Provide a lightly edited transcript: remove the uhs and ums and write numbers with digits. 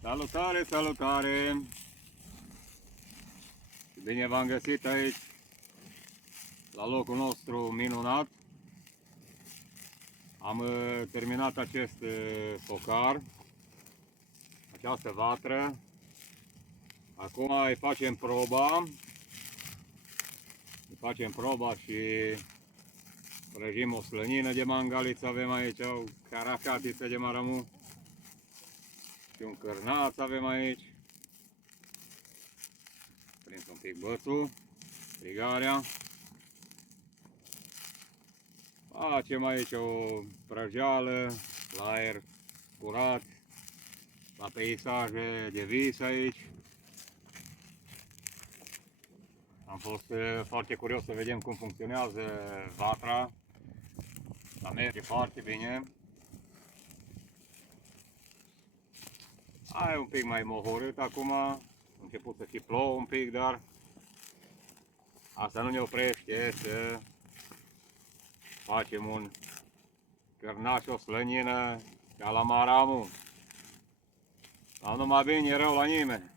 Salutare, salutare! Bine v-am găsit aici, la locul nostru minunat. Am terminat acest focar, această vatră. Acum îi facem proba și prăjim o slănină de mangaliță. Avem aici o caracatiță de maramu și un cârnaț avem aici. Prins un pic bățul, frigarea. Facem aici o prăjeală la aer curat, la peisaje de vis aici. Am fost foarte curios să vedem cum funcționează vatra, dar merge foarte bine. E un pic mai mohorât acum, a început să și plouă un pic, dar asta nu ne oprește să facem un cârnaș, o slănină ca la maramu. Dar nu mai bine rău la nimeni.